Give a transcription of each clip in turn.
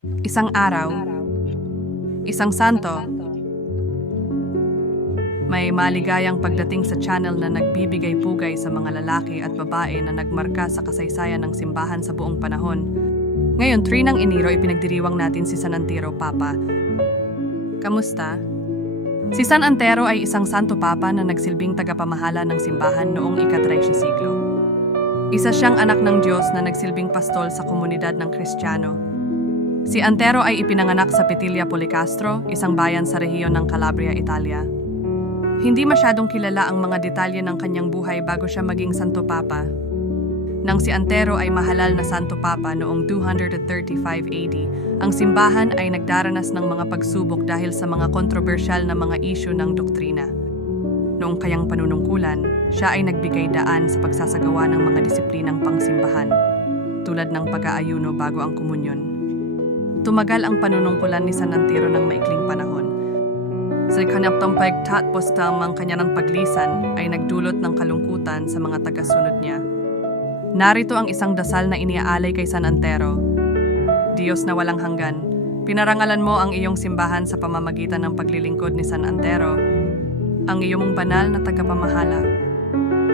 Isang araw, isang santo, may maligayang pagdating sa channel na nagbibigay pugay sa mga lalaki at babae na nagmarka sa kasaysayan ng simbahan sa buong panahon. Ngayon, 3 ng Enero, ipinagdiriwang natin si San Antero Papa. Kamusta? Si San Antero ay isang santo papa na nagsilbing tagapamahala ng simbahan noong ika-13 siglo. Isa siyang anak ng Diyos na nagsilbing pastol sa komunidad ng Kristiyano. Si Antero ay ipinanganak sa Petilia Policastro, isang bayan sa rehiyon ng Calabria, Italia. Hindi masyadong kilala ang mga detalye ng kanyang buhay bago siya maging Santo Papa. Nang si Antero ay mahalal na Santo Papa noong 235 AD, ang simbahan ay nagdaranas ng mga pagsubok dahil sa mga kontrobersyal na mga isyu ng doktrina. Noong kayang panunungkulan, siya ay nagbigay daan sa pagsasagawa ng mga disiplinang pangsimbahan, tulad ng pag-aayuno bago ang komunyon. Tumagal ang panunungkulan ni San Antero ng maikling panahon. Sa kanyang pagtatapos tamang kanyang paglisan ay nagdulot ng kalungkutan sa mga tagasunod niya. Narito ang isang dasal na iniaalay kay San Antero. Diyos na walang hanggan, pinarangalan mo ang iyong simbahan sa pamamagitan ng paglilingkod ni San Antero, ang iyong banal na tagapamahala.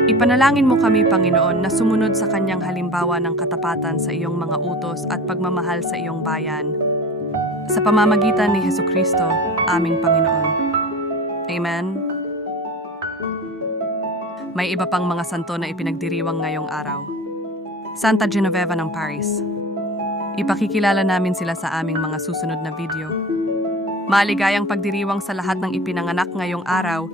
Ipanalangin mo kami, Panginoon, na sumunod sa kanyang halimbawa ng katapatan sa iyong mga utos at pagmamahal sa iyong bayan. Sa pamamagitan ni Heso Kristo, aming Panginoon. Amen. May iba pang mga santo na ipinagdiriwang ngayong araw. Santa Genoveva ng Paris. Ipakikilala namin sila sa aming mga susunod na video. Maligayang pagdiriwang sa lahat ng ipinanganak ngayong araw